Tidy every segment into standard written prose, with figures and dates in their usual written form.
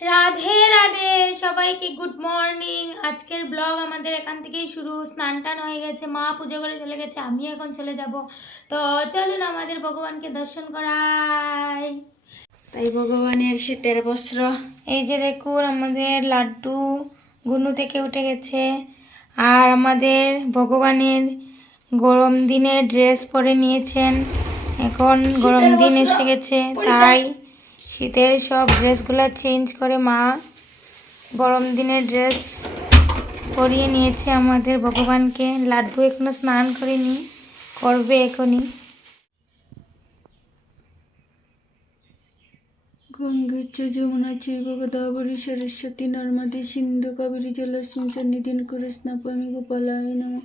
রাধে রাধে সবাইকে good morning. আজকের blog আমাদের এখান থেকেই শুরু। স্নান টান হয়ে গেছে, মা পুজো করে চলে গেছে, আমি এখন চলে যাব। তো চলুন আমাদের ভগবানকে দর্শন করাই। তাই ভগবানের শীতের বস্ত্র, এই যে দেখুন আমাদের লাড্ডু গুনু থেকে উঠে গেছে, আর আমাদের ভগবানের গরম দিনে ড্রেস পরে নিয়েছেন। এখন গরম দিন এসে গেছে, তাই শীতের সব ড্রেসগুলো চেঞ্জ করে মা গরম দিনের ড্রেস পরিয়ে নিয়েছে আমাদের ভগবানকে। লাড্ডু এখনো স্নান করেনি, করবে এখনই। গঙ্গে চ যমুনা চৈব গোদাবরী সরস্বতী নর্মদে সিন্ধু কাবেরী জলস্মিন সন্নিধিন কুরু স্নাপামি গোপালায় নমঃ।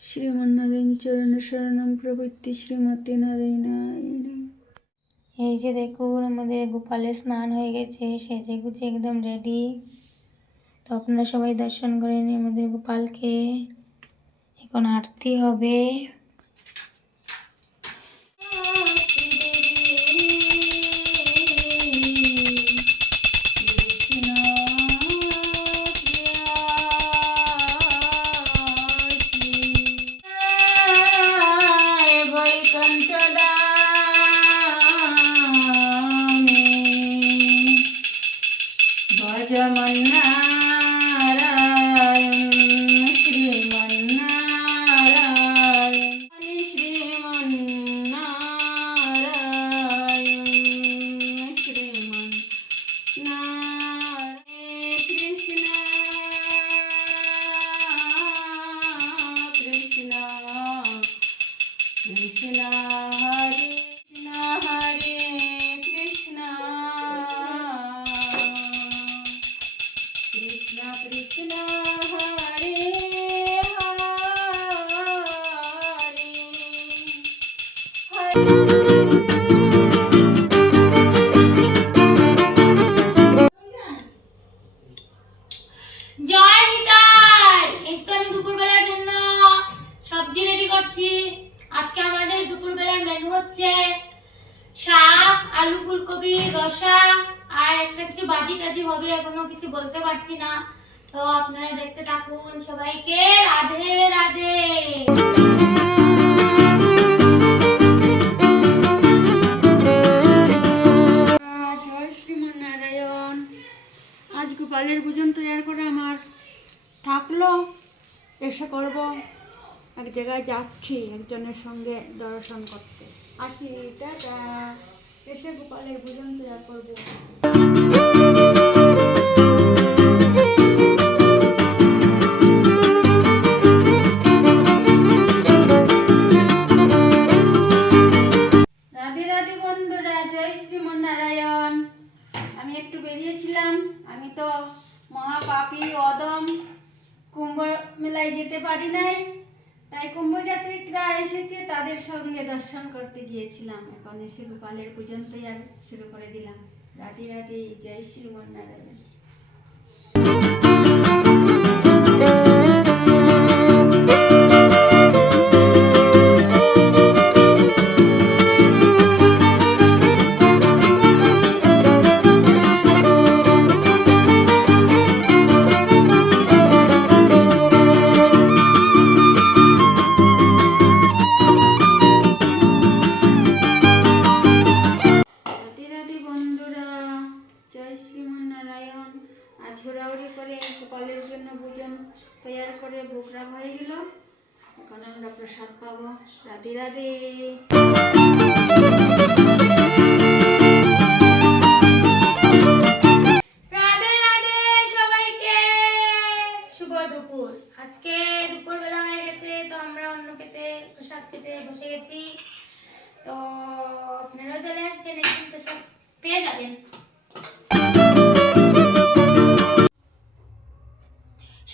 শ্রীমন্নারায়ণ চরণ শরণম প্রপত্তি শ্রীমতী নারায়ণায় নমঃ। এই যে দেখুন আমাদের গোপালের স্নান হয়ে গেছে, সেজে গুজে একদম রেডি। তো আপনারা সবাই দর্শন করে নিন আমাদের গোপালকে। এখন আরতি হবে। জয় নিতাই। এই তো আমি দুপুরবেলার জন্য সবজি রেডি করছি। আজকে আমাদের দুপুরবেলার মেনু হচ্ছে শাক, আলু ফুলকপি রসা, আর একটা কিছু ভাজি টাজি হবে, এখনো কিছু বলতে পারছি না। তো আপনারা দেখতে থাকুন। সবাইকে রাধে রাধে। জয় শ্রীমন্নারায়ণ। আজ গোপালের ভোজন তৈরি করে আমার থাকলো, এসে করব। এক জায়গায় যাচ্ছি একজনের সঙ্গে দর্শন করতে, আসি টাটা। এসে গোপালের ভোজন তৈরি করবো। রাধে রাধে বন্ধুরা, জয় শ্রীমন্নারায়ণ। আমি একটু বেরিয়েছিলাম। আমি তো মহাপাপী অদম, কুম্ভ মেলায় যেতে পারি নাই, তাই কুম্ভযাত্রীরা এসেছে তাদের সঙ্গে দর্শন করতে গিয়েছিলাম। এখন এসে গোপালের পূজন তৈরি শুরু করে দিলাম। রাধে রাধে, জয় শ্রীমন্নারায়ণ। ঝোরাউরি করে গোপালের জন্য ভোজন তৈরি করে ভোগ হয়ে গেল। এখন আমরা প্রসাদ পাবো। রাধে রাধে। রাধে রাধে সবাইকে, শুভ দুপুর। আজকে দুপুরবেলা হয়ে গেছে, তো আমরা অন্ন খেতে প্রসাদ খেতে বসে গেছি। তো আপনারাও চলে আসবেন, একদিন প্রসাদ পেয়ে যাবেন।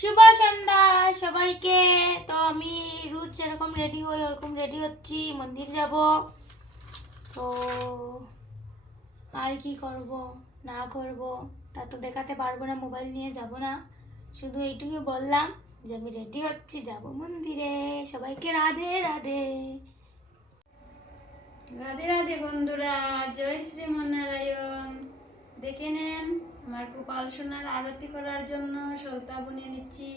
শুভ সন্ধ্যা সবাইকে। তো আমি রোজ যেরকম রেডি হই ওরকম রেডি হচ্ছি, মন্দির যাব। তো আর কি করব না করব তা তো দেখাতে পারবো না, মোবাইল নিয়ে যাব না। শুধু এইটুকু বললাম যে আমি রেডি হচ্ছি, যাব মন্দিরে। সবাইকে রাধে রাধে। রাধে রাধে বন্ধুরা, জয় শ্রীমন্নারায়ণ। দেখে নেন আমার গোপাল সোনার আরতি করার জন্য সলতা বুনে নিচ্ছি।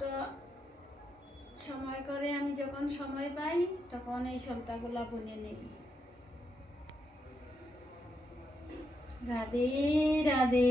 তো সময় করে আমি যখন সময় পাই তখন এই সলতাগুলা বুনে নেই। রাধে রাধে।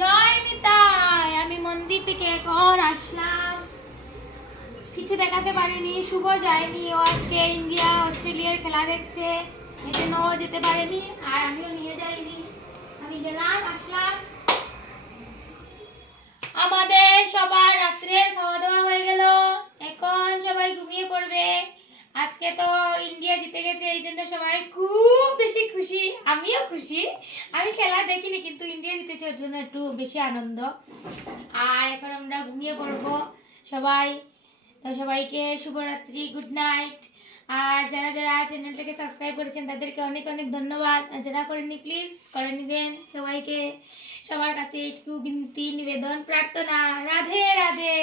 জয় নিতাই, আমি মন্দির থেকে এখন আসলাম। কিছু দেখাতে পারিনি, শুভ যায়নি, ও আজকে ইন্ডিয়া অস্ট্রেলিয়ার খেলা দেখছে, এই জন্য ও যেতে পারেনি আর আমিও নিয়ে যাইনি। আমি গেলাম, আসলাম। আমাদের সবার রাত্রের খাওয়া দাওয়া হয়ে গেল, এখন সবাই ঘুমিয়ে পড়বে। আজকে তো ইন্ডিয়া জিতে গেছে, এই জন্য সবাই খুব বেশি খুশি, আমিও খুশি। আমি খেলা দেখিনি কিন্তু ইন্ডিয়া জিতেছে ওর জন্য একটু বেশি আনন্দ। আর এখন আমরা ঘুমিয়ে পড়বো সবাই। তো সবাইকে শুভরাত্রি, গুড নাইট। আর যারা যারা চ্যানেলটাকে সাবস্ক্রাইব করেছেন তাদেরকে অনেক অনেক ধন্যবাদ। আর যারা করেননি প্লিজ করে নেবেন। সবাইকে, সবার কাছে একটু বিনতি, নিবেদন, প্রার্থনা, রাধে রাধে।